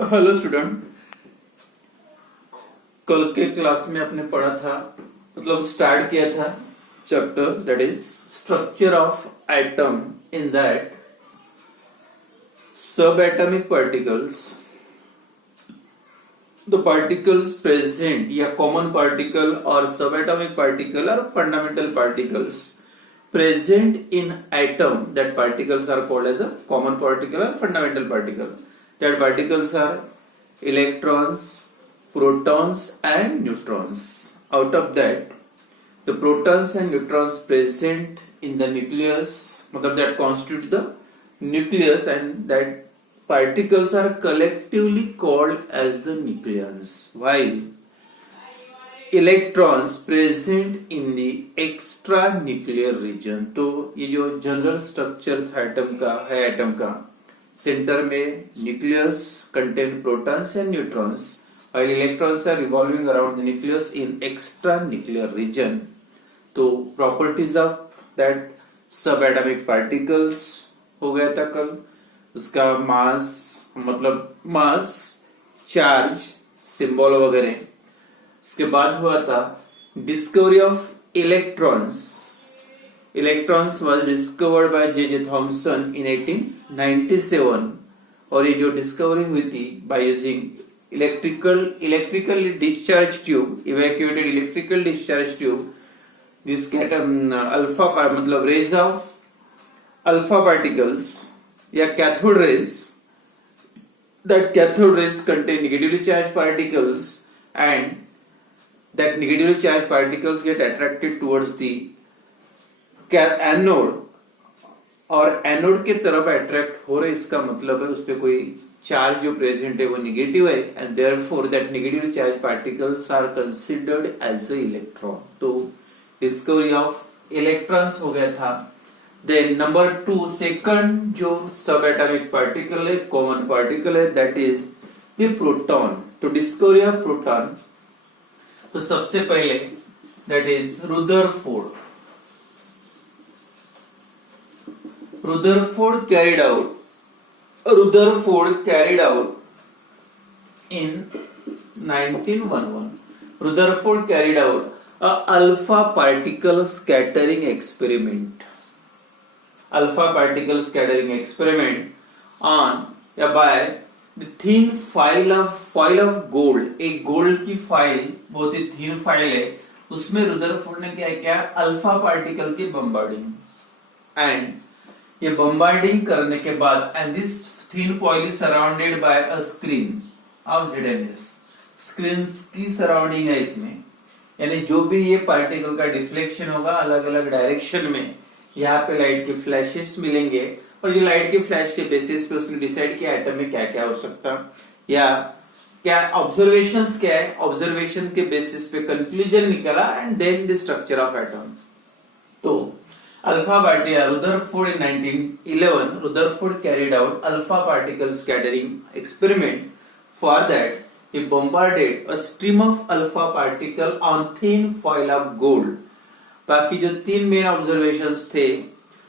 Hello student, कल के class में आपने पढ़ा था, मतलब स्टार्ट किया था chapter that is structure of atom. In that sub atomic particles, the particles present या कॉमन पार्टिकल और सब एटॉमिक पार्टिकल और fundamental particles present in atom, that particles are called as the common particle or fundamental particle. That particles are electrons, protons and neutrons. Out of that, the protons and neutrons present in the nucleus, matlab that constitute the nucleus, and that particles are collectively called as the nucleons, while electrons present in the extra nuclear region. तो ये जो general structure था atom का centre में nucleus contain protons and neutrons, और electrons are revolving around the nucleus in extra nuclear region. तो properties of that sub atomic particles हो गया था कल। उसका मास, मतलब मास, चार्ज, सिंबल वगैरह। इसके बाद हुआ था discovery of electrons. Electrons was discovered by J Thomson in 1897, और ये जो डिस्कवरी हुई थी by using electrical discharge tube, evacuated electrical discharge tube, this alpha मतलब रेज ऑफ अल्फा पार्टिकल्स या cathode rays. That cathode rays contain negatively charge particles, and that negatively charged particles get attracted towards the anode, और anode के तरफ attract हो रहे, इसका मतलब है उस पे कोई चार्ज जो प्रेजेंट है वो नेगेटिव है, and therefore that negatively charge particles are considered as a electron. तो डिस्कवरी ऑफ इलेक्ट्रॉन्स हो गया था। देन नंबर 2, सेकंड जो सब एटॉमिक पार्टिकल है, कॉमन पार्टिकल है, दैट इज द प्रोटॉन। तो डिस्कवरी ऑफ प्रोटॉन, तो सबसे पहले that is Rutherford carried out in 1911. Rutherford carried out a alpha particle scattering experiment on by the thin foil of gold। एक gold की file, बहुत ही thin file है, उसमें Rutherford ने क्या किया, अल्फा पार्टिकल की बम्बार्डिंग, एंड ये बम्बार्डिंग करने के बाद, and this thin foil is surrounded by a screen of ZNS। Screen की सराउंडिंग है इसमें, यानी जो भी ये पार्टिकल का डिफ्लेक्शन होगा अलग अलग डायरेक्शन में, यहाँ पे लाइट के फ्लैशेस मिलेंगे, और जो लाइट के फ्लैश के बेसिस पे उसने डिसाइड किया एटम में क्या क्या हो सकता, या क्या ऑब्जर्वेशंस क्या है, ऑब्जर्वेशन के बेसिस पे कंक्लूजन निकला, and then the structure of atom. तो alpha particle, Rutherford in 1911, Rutherford carried out alpha particle scattering experiment. For that he bombarded a stream of alpha particle on thin foil of gold। बाकी जो तीन main observations थे,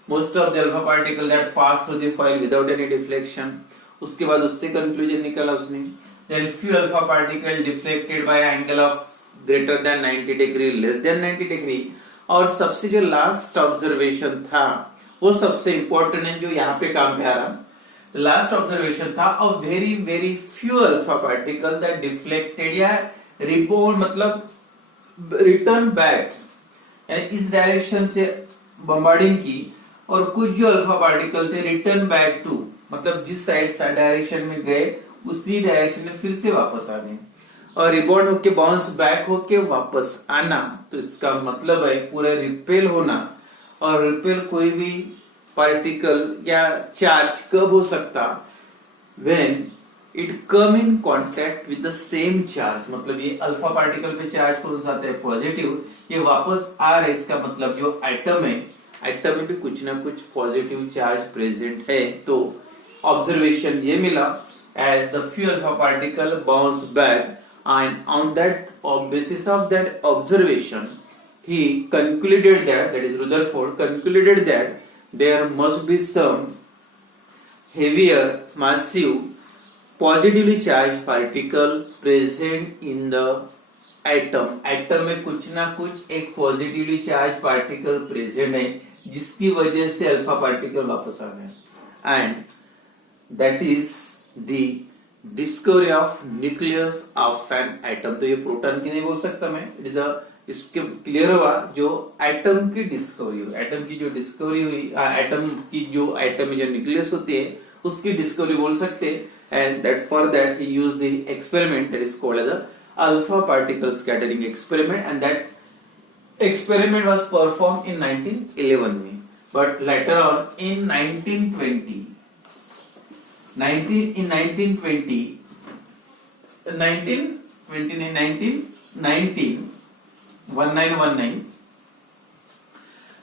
most of the alpha particle that pass through the foil without any deflection, उसके बाद उससे conclusion निकाला उसने। Then few alpha particle deflected by angle of greater than 90 degree, less than 90 degree, और सबसे जो लास्ट ऑब्जर्वेशन था वो सबसे इंपॉर्टेंट है, जो यहाँ पे काम पे आ रहा। लास्ट ऑब्जर्वेशन था a very very few alpha particle that deflected या रिबोन, मतलब रिटर्न बैक, इस डायरेक्शन से बम्बार्डिंग की, और कुछ जो अल्फा पार्टिकल थे रिटर्न बैक टू, मतलब जिस साइड डायरेक्शन में गए उसी डायरेक्शन में फिर से वापस आ गए, और रिबॉन्ड होके बाउंस बैक होके वापस आना। तो इसका मतलब है पूरा रिपेल होना, और रिपेल कोई भी पार्टिकल या चार्ज कब हो सकता, when it come in contact with the same charge. मतलब ये अल्फा पार्टिकल पे चार्ज कौन सा आता है, पॉजिटिव, ये वापस आ रहा है, इसका मतलब जो एटम है, एटम में भी कुछ ना कुछ पॉजिटिव चार्ज प्रेजेंट है। तो ऑब्जर्वेशन ये मिला, as the few alpha particle bounce back, and on that basis of that observation he concluded that is Rutherford concluded that there must be some heavier massive positively charge particle present in the atom, atom में कुछ ना कुछ एक positively charge particle present है जिसकी वजह से alpha particle वापस आ गए, and that is the discovery of nucleus of an atom. तो ये प्रोटॉन की नहीं बोल सकता मैं, इट इज इसके क्लियर हुआ जो एटम की डिस्कवरी हुई, एटम की जो डिस्कवरी हुई, एटम की जो एटम में जो न्यूक्लियस होती है उसकी डिस्कवरी बोल सकते हैं। And that for that he use the experiment that is called as the alpha particle scattering experiment, and that experiment was performed in 1911 में, but later on in 1920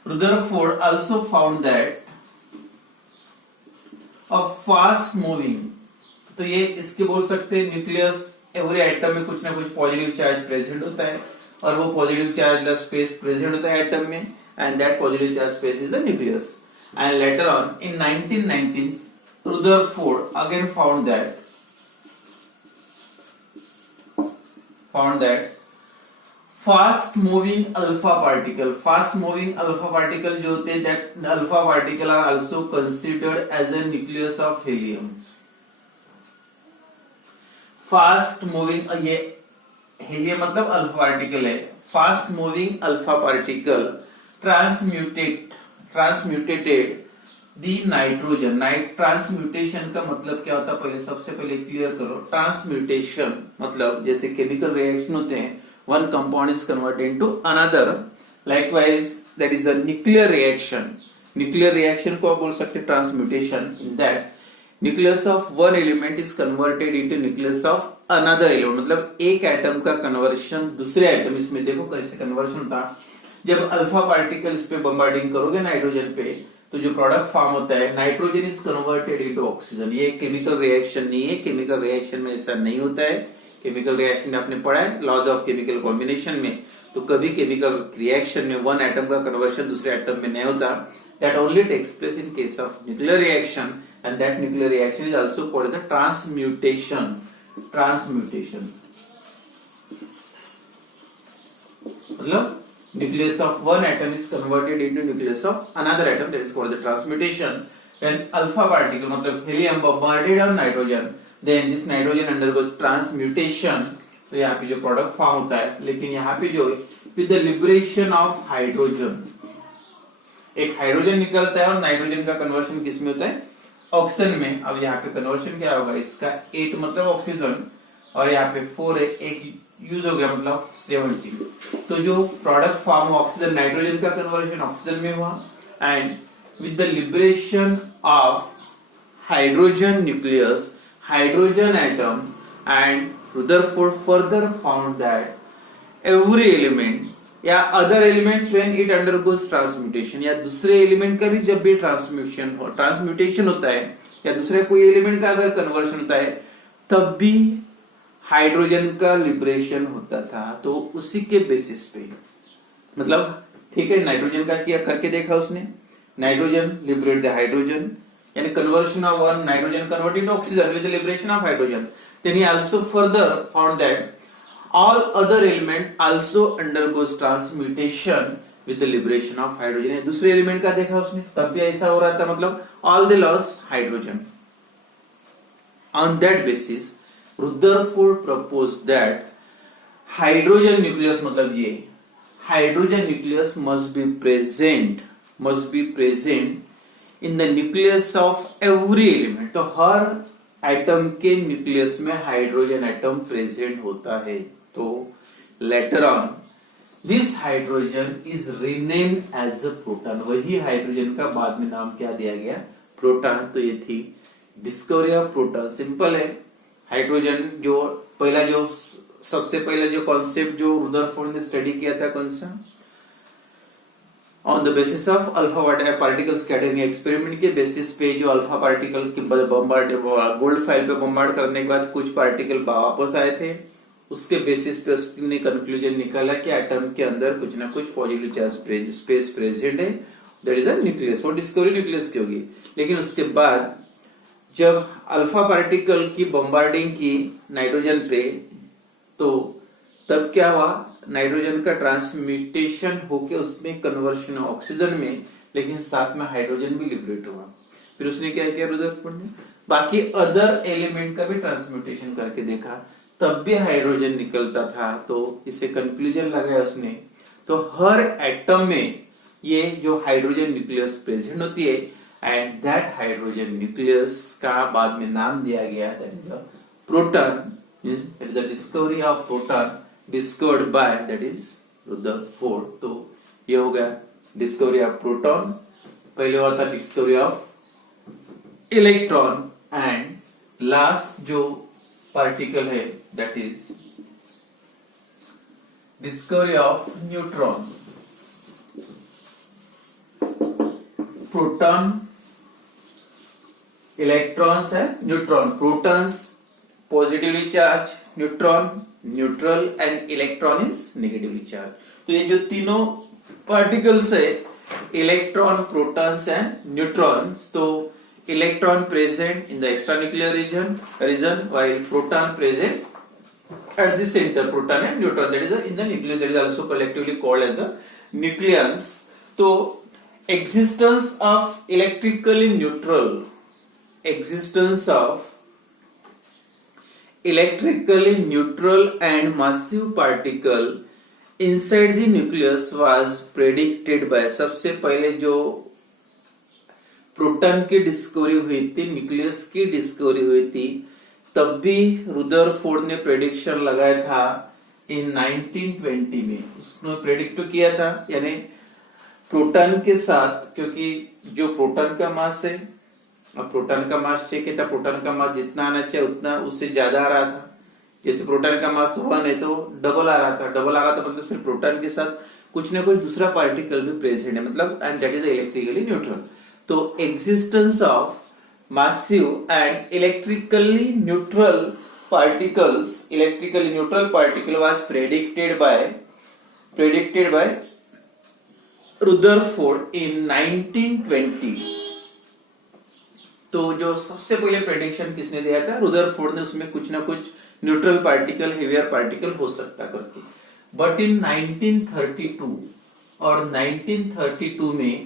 Rutherford also found that a fast moving, तो ये इसके बोल सकते हैं nucleus, every atom में कुछ ना कुछ पॉजिटिव चार्ज प्रेजेंट होता है और वो पॉजिटिव चार्ज स्पेस प्रेजेंट होता है एटम में, and that positive charge space is the nucleus. And later on in 1919 Rutherford again found that fast moving alpha particle जो होते हैं, that alpha particle are also considered as a nucleus of helium। Fast moving, ये helium मतलब alpha particle है, fast moving alpha particle ट्रांसम्यूटेटेड दी nitrogen. Transmutation का मतलब क्या होता है, पहले सबसे पहले क्लियर करो। ट्रांसम्यूटेशन मतलब जैसे केमिकल रिएक्शन होते हैं, one compound is converted into another, likewise that is a nuclear reaction. Nuclear reaction को आप बोल सकते हैं transmutation. In that nucleus of one element is converted into nucleus of another element, मतलब एक एटम का कन्वर्शन दूसरे एटम, इसमें देखो कैसे कन्वर्शन होता। जब अल्फा पार्टिकल इस पे बम्बार्डिंग करोगे नाइट्रोजन पे, तो जो प्रोडक्ट फॉर्म होता है nitrogen is converted into oxygen. ये केमिकल रिएक्शन नहीं है, केमिकल रिएक्शन में ऐसा नहीं होता है। केमिकल रिएक्शन आपने पढ़ा है लॉज ऑफ केमिकल कॉम्बिनेशन में, तो कभी केमिकल रिएक्शन में वन एटम का कन्वर्शन दूसरे एटम में नहीं होता। That only takes place in case of nuclear reaction, and that nuclear reaction is also called the transmutation. मतलब nucleus of one atom is converted into nucleus of another atom, that is called the transmutation। When alpha particle मतलब helium bombarded on nitrogen, then this nitrogen undergoes transmutation, तो यहाँ पे जो product form होता है, लेकिन यहाँ पे जो with the liberation of hydrogen, एक हाइड्रोजन निकलता है और नाइट्रोजन का कन्वर्शन किस में होता है, ऑक्सीजन में। अब यहाँ पे कन्वर्शन क्या होगा, इसका 8 मतलब ऑक्सीजन और यहाँ पे 4 है, एक यूज हो गया मतलब 70। तो जो प्रोडक्ट फॉर्म ऑक्सीजन, नाइट्रोजन का कन्वर्शन ऑक्सीजन में हुआ, and with the liberation of hydrogen nucleus, hydrogen atom, and Rutherford further found that every element या other elements when it undergoes transmutation, या दूसरे एलिमेंट का भी जब भी ट्रांसम्यूटेशन होता है या दूसरे कोई एलिमेंट का अगर कन्वर्शन होता है, तब भी हाइड्रोजन का लिबरेशन होता था। तो उसी के बेसिस पे मतलब ठीक है, नाइट्रोजन का किया करके देखा उसने, नाइट्रोजन लिबरेट द हाइड्रोजन, यानी conversion of one nitrogen converted to oxygen with the liberation of hydrogen. Then he also further found that all other element also undergoes transmutation with the liberation of hydrogen। दूसरे element का देखा उसने, तब भी ऐसा हो रहा था, मतलब all they lost hydrogen। On that basis, Rutherford proposed that hydrogen nucleus, मतलब ये hydrogen nucleus must be present in the nucleus of every element। तो हर एटम के न्यूक्लियस में हाइड्रोजन एटम प्रेजेंट होता है। तो later on this hydrogen is renamed as a proton, वही हाइड्रोजन का बाद में नाम क्या दिया गया, प्रोटॉन। तो ये थी डिस्कवरी ऑफ प्रोटॉन। सिंपल है, हाइड्रोजन जो पहला जो सबसे पहला जो कॉन्सेप्ट जो रुदरफोर्ड ने स्टडी किया था कौन सा, on the basis of alpha particle scattering experiment के बेसिस पे, जो अल्फा पार्टिकल के बम्बार्ड गोल्ड फाइल पे बम्बार्ड करने के बाद कुछ पार्टिकल वापस आए थे, उसके बेसिस पे उसने कंक्लूजन निकाला कि एटम के अंदर कुछ ना कुछ पॉजिटिव चार्ज स्पेस प्रेजेंट है, दैट इज अ न्यूक्लियस। वो डिस्कवरी न्यूक्लियस की होगी। लेकिन उसके बाद जब अल्फा पार्टिकल की बम्बार्डिंग की नाइट्रोजन पे, तो तब क्या हुआ, नाइट्रोजन का ट्रांसम्यूटेशन होके उसमें कन्वर्शन ऑक्सीजन में, लेकिन साथ में हाइड्रोजन भी लिबरेट हुआ। फिर उसने क्या किया रुदरफोर्ड ने, बाकी अदर एलिमेंट का भी ट्रांसम्यूटेशन करके देखा, तब भी हाइड्रोजन निकलता था। तो इसे कंक्लूजन लगाया उसने, तो हर एटम में ये जो हाइड्रोजन न्यूक्लियस प्रेजेंट होती है, एंड दैट हाइड्रोजन न्यूक्लियस का बाद में नाम दिया गया, that is a proton, it is the discovery of proton discovered by that is Rutherford. तो ये हो गया डिस्कवरी ऑफ प्रोटॉन, पहले हुआ था discovery of electron, and last जो पार्टिकल है that is discovery of neutron. Proton, electrons है, neutron, protons positively charge, neutron neutral, and electron is negatively charge. तो ये जो तीनों पार्टिकल्स है, इलेक्ट्रॉन, प्रोटॉन्स एंड न्यूट्रॉन्स, तो electron present in the extranuclear region while proton present at the center, proton and neutron that is in the nucleus, that is also collectively called as the nucleons. तो existence of electrically neutral and massive particle inside the nucleus was predicted by, सबसे पहले जो proton की discovery हुई थी, nucleus की discovery हुई थी, तब भी रुदरफोर्ड ने प्रेडिक्शन लगाया था इन 1920 में। उसने प्रेडिक्ट किया था, यानी प्रोटॉन के साथ, क्योंकि जो प्रोटॉन का मास है, अब प्रोटॉन का मास चाहिए था, प्रोटॉन का मास जितना आना चाहिए उतना उससे ज्यादा आ रहा था। जैसे प्रोटॉन का मास 1 है तो डबल आ रहा था, मतलब सिर्फ प्रोटॉन के साथ कुछ ना कुछ दूसरा पार्टिकल भी प्रेजेंट है, मतलब, and that is electrically neutral. तो existence of massive and electrically neutral particles was predicted by Rutherford in 1920। तो जो सबसे पहले प्रेडिक्शन किसने दिया था, रुदरफोर्ड ने, उसमें कुछ ना कुछ न्यूट्रल पार्टिकल, हेवियर पार्टिकल हो सकता करके। बट इन 1932 और 1932 में,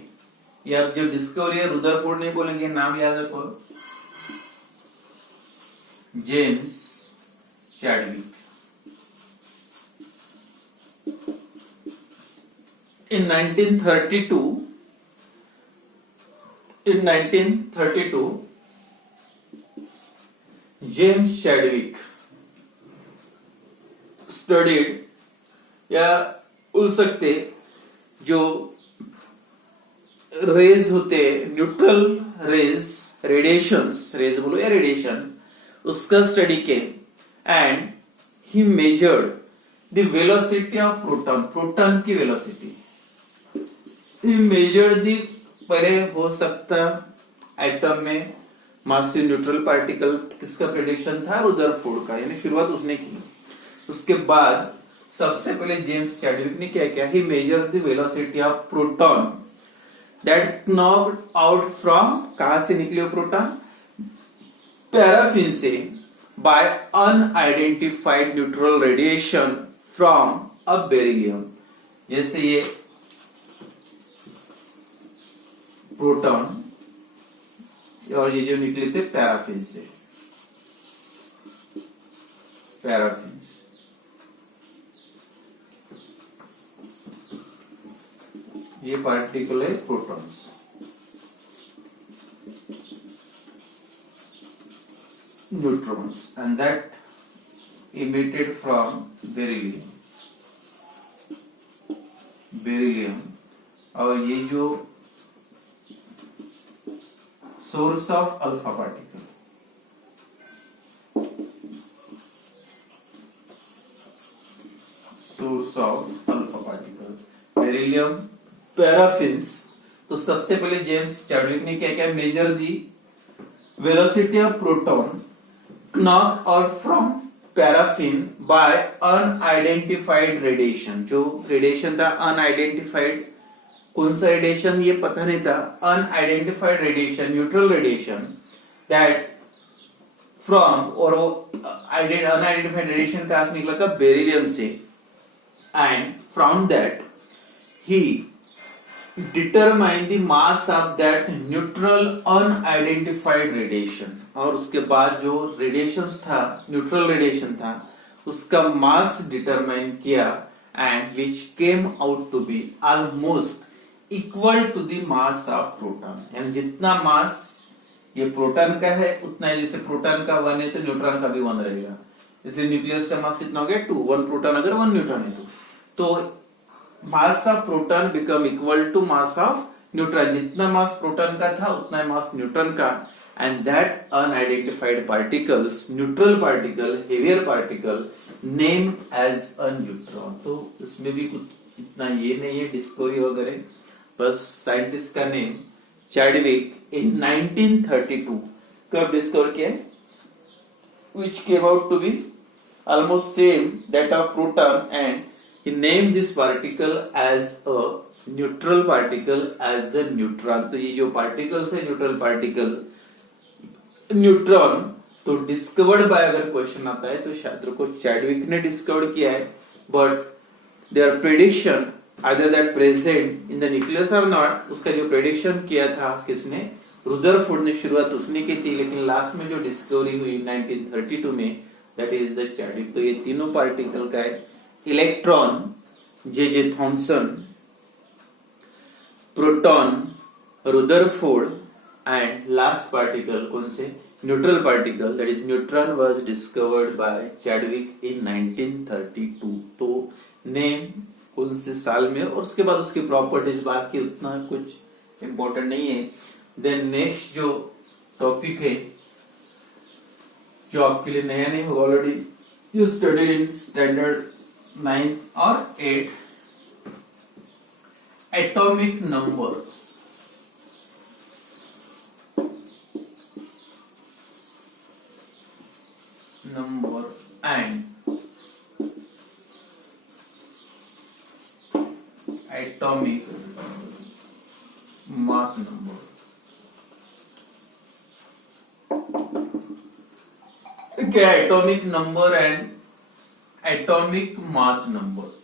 या जब डिस्कवरी है, रुदरफोर्ड नहीं बोलेंगे, नाम याद रखो, James Chadwick. in 1932 James Chadwick studied, या बोल सकते जो रेज होते, न्यूट्रल रेज बोलो या रेडिएशन, उसका स्टडी के, and he measured the velocity of proton की वेलोसिटी। ही मेजर्ड द, पहले हो सकता एटम में मासिव न्यूट्रल पार्टिकल, किसका प्रेडिक्शन था, रुदरफोर्ड का, यानी शुरुआत उसने की। उसके बाद सबसे पहले जेम्स चैडविक ने क्या किया, he measured the velocity of proton that knocked out from, कहां से निकले प्रोटॉन, पैराफिन से, by unidentified neutral radiation from a beryllium। जैसे ये प्रोटॉन और ये जो निकले थे पैराफिन से, पैराफिन, ये पार्टिकल है protons, neutrons, and that emitted from beryllium. और ये जो source of alpha particle, beryllium, paraffins. तो सबसे पहले जेम्स चैडविक ने क्या किया, measure the velocity of proton knocked out from paraffin by unidentified radiation। जो रेडिएशन था अनआइडेंटिफाइड, कौन सा रेडिएशन ये पता नहीं था, unidentified radiation, neutral radiation, that from, और वो अनआइडेंटिफाइड रेडिएशन कहां से निकला था, बेरिलियम से, and from that he determine the mass of that neutral unidentified radiation, और उसके बाद जो रेडिएशन था, न्यूट्रल रेडिएशन था, उसका मास डिटरमाइन किया, and which came out to be almost equal to the mass of proton, यानी जितना मास ये प्रोटॉन का है उतना ही, जैसे प्रोटॉन का 1 है तो न्यूट्रॉन का भी 1 रहेगा, इसलिए न्यूक्लियस का मास कितना हो गया 2, 1 प्रोटॉन अगर 1 न्यूट्रॉन है तो mass of proton become equal to mass of neutron, जितना मास प्रोटॉन का था उतना मास न्यूट्रॉन का, and that unidentified particles, neutral particle, heavier particle, name as a neutron. तो उसमें भी कुछ इतना ये नहीं है डिस्कवरी वगैरह, बस साइंटिस्ट का नेम चैडविक इन 1932 कब डिस्कवर किया, which came out to be almost same that of proton, and he named this particle as a neutral particle, as a neutron। तो ये जो पार्टिकल्स है न्यूट्रल पार्टिकल, न्यूट्रॉन, तो discovered by अगर question आता है तो शायद को चैडविक ने डिस्कवर किया है, but their prediction either that present in the nucleus or not, उसका जो प्रेडिक्शन किया था किसने, रुदरफोर्ड ने, शुरुआत उसने की थी, लेकिन लास्ट में जो डिस्कवरी हुई 1932 में, दैट इज द चैडविक। तो ये तीनों पार्टिकल का है, electron J Thomson, proton Rutherford, and last particle कौन से, neutral particle, that is neutron, was discovered by Chadwick in 1932। तो नेम कौन से साल में, और उसके बाद उसकी प्रॉपर्टीज, बाकी उतना कुछ इंपॉर्टेंट नहीं है। देन नेक्स्ट जो टॉपिक है जो आपके लिए नया नहीं होगा, already you studied in standard 9 और 8, atomic number. And atomic mass number. क्या atomic number and atomic mass number.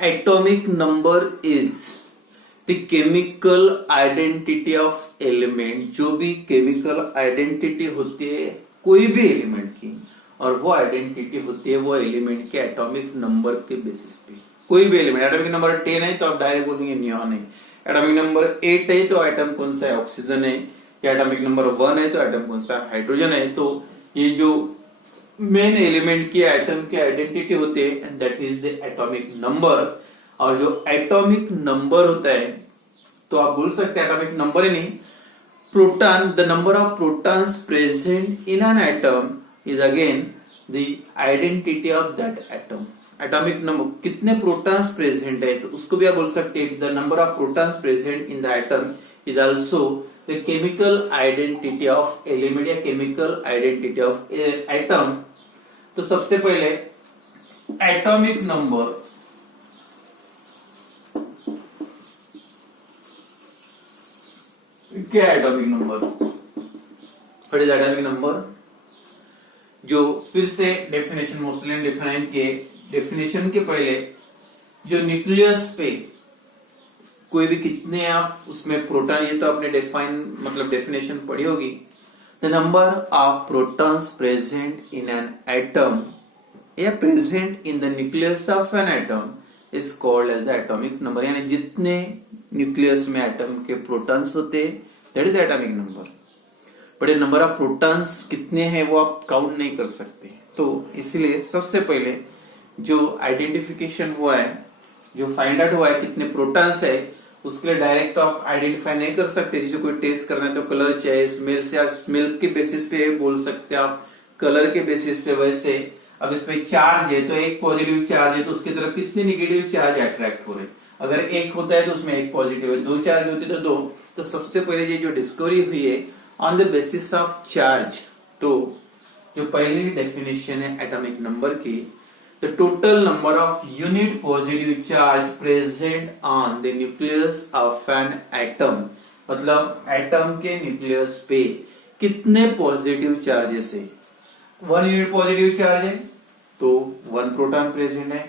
Atomic number is the chemical identity of element, जो भी केमिकल आइडेंटिटी होती है कोई भी एलिमेंट की, और वो आइडेंटिटी होती है वो एलिमेंट के एटॉमिक नंबर के बेसिस पे। कोई भी एलिमेंट, एटॉमिक नंबर 10 है तो आप डायरेक्ट बोलेंगे नियॉन है, एटॉमिक नंबर 8 है तो एटम कौन सा है, ऑक्सीजन है, या एटॉमिक नंबर 1 है तो एटम कौन सा, हाइड्रोजन है। तो ये जो मेन एलिमेंट की एटम की आइडेंटिटी होती है, and that is the atomic number. और जो एटॉमिक नंबर होता है तो आप बोल सकते हैं एटॉमिक नंबर ही नहीं, proton, the number of protons present in an atom is again the identity of that atom। Atomic number कितने प्रोटॉन्स प्रेजेंट है तो उसको भी आप बोल सकते हैं the number of protons present in the atom is also the chemical identity of element या केमिकल आइडेंटिटी ऑफ एटम। तो सबसे पहले एटॉमिक नंबर, क्या atomic number, what is atomic number, जो फिर से डेफिनेशन मोस्टली डिफाइन के डेफिनेशन के पहले जो न्यूक्लियस पे कोई भी कितने आप उसमें प्रोटॉन, ये तो आपने डिफाइन मतलब डेफिनेशन पढ़ी होगी, the number of protons present in an atom या present in the nucleus of an atom is called as the atomic number. यानी जितने न्यूक्लियस में एटम के प्रोटॉन्स होते that is atomic number, but number of protons कितने हैं वो आप काउंट नहीं कर सकते। तो इसीलिए सबसे पहले जो आइडेंटिफिकेशन हुआ है, जो फाइंड आउट हुआ है कितने प्रोटॉन्स है, उसके लिए डायरेक्ट तो आप आइडेंटिफाई नहीं कर सकते। जैसे कोई टेस्ट करना है तो कलर चाहिए, स्मेल से आप स्मेल के बेसिस पे बोल सकते हैं, आप कलर के बेसिस पे। वैसे अब इस पे चार्ज है तो एक पॉजिटिव चार्ज है तो उसकी तरफ कितने निगेटिव चार्ज अट्रैक्ट हो रहे हैं, अगर एक होता है तो उसमें एक पॉजिटिव है, 2 चार्ज होते तो 2। तो सबसे पहले ये जो डिस्कवरी हुई है on the basis of charge, तो जो पहली डेफिनेशन है एटॉमिक नंबर की, the total number of unit positive charge present on the nucleus of an atom मतलब एटम के न्यूक्लियस पे कितने पॉजिटिव चार्जेस है। 1 यूनिट पॉजिटिव चार्ज है तो 1 प्रोटॉन प्रेजेंट है,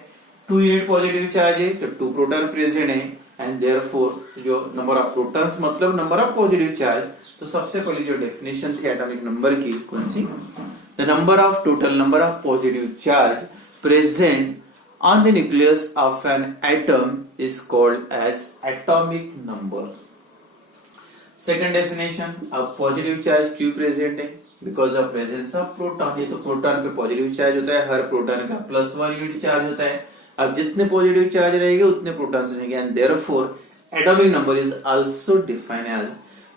2 यूनिट पॉजिटिव चार्ज है तो 2 प्रोटॉन प्रेजेंट है, एंड देयरफॉर जो नंबर ऑफ प्रोटॉन्स मतलब नंबर ऑफ पॉजिटिव चार्ज। तो सबसे पहले जो डेफिनेशन थी एटॉमिक नंबर की कौन सी, the number of total number of positive charge present on the nucleus of an atom is called as atomic number. Second definition, अब पॉजिटिव चार्ज क्यों प्रेजेंट है, because of presence of proton. ये तो proton पे positive charge होता है, हर proton का +1 unit charge होता है। अब जितने पॉजिटिव चार्ज रहेंगे उतने प्रोटॉन्स रहेंगे, and therefore atomic number is also defined as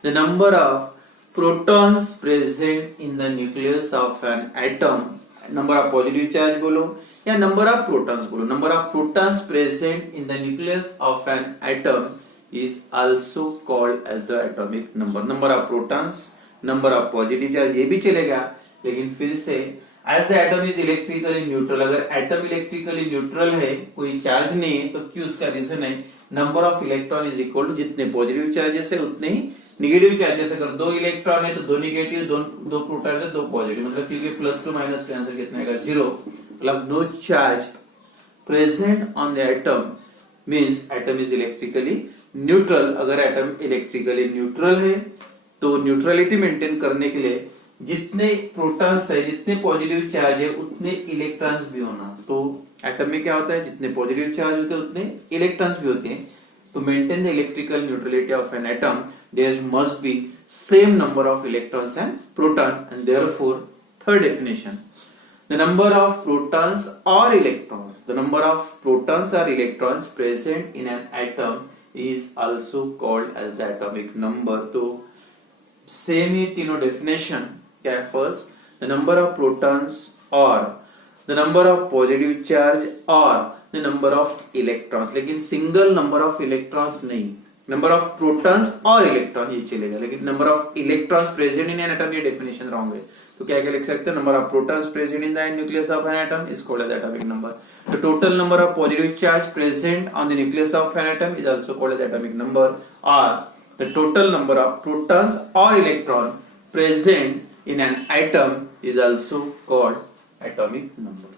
the number of protons present in the nucleus of an atom. Number of positive charge बोलो या नंबर ऑफ प्रोटॉन्स बोलो, number of protons present in the nucleus of an atom is also called as the atomic number. Number of protons, number of positive charge ये भी चलेगा, लेकिन फिर से as the atom is electrically neutral, अगर atom electrically neutral है, कोई charge नहीं है, तो क्यों, उसका रीजन है number of electron is equal to जितने पॉजिटिव चार्जेस है उतने ही निगेटिव चार्जेस। अगर 2 इलेक्ट्रॉन है तो 2 निगेटिव, 2 प्रोटॉन है 2 पॉजिटिव, मतलब क्योंकि +2 - आंसर कितना आएगा 0। मतलब no charge present on the atom means atom is electrically neutral. अगर एटम इलेक्ट्रिकली न्यूट्रल है तो न्यूट्रलिटी मेंटेन करने के लिए जितने प्रोटॉन्स है, जितने पॉजिटिव चार्ज है उतने इलेक्ट्रॉन्स भी होना। तो एटम में क्या होता है, जितने पॉजिटिव चार्ज होते हैं उतने इलेक्ट्रॉन्स भी होते हैं। तो maintain the electrical neutrality of an atom there must be same number of electrons and proton, and therefore third definition, the number of protons or electrons, the number of protons or electrons present in an atom is also called as the atomic number. तो same ही तीनों definition क्या है, first the number of protons और the number of positive charge और the number of electrons, लेकिन single number of electrons नहीं, number of protons और इलेक्ट्रॉन ये चलेगा, लेकिन number of electrons present in an atom ये डेफिनेशन रॉन्ग है। तो क्या क्या लिख सकते हैं, number of protons present in the nucleus of an atom is called as atomic number. The total number of positive charge present on the nucleus of an atom is also called as atomic number, और the total number of protons or electron present in an atom is also called atomic number.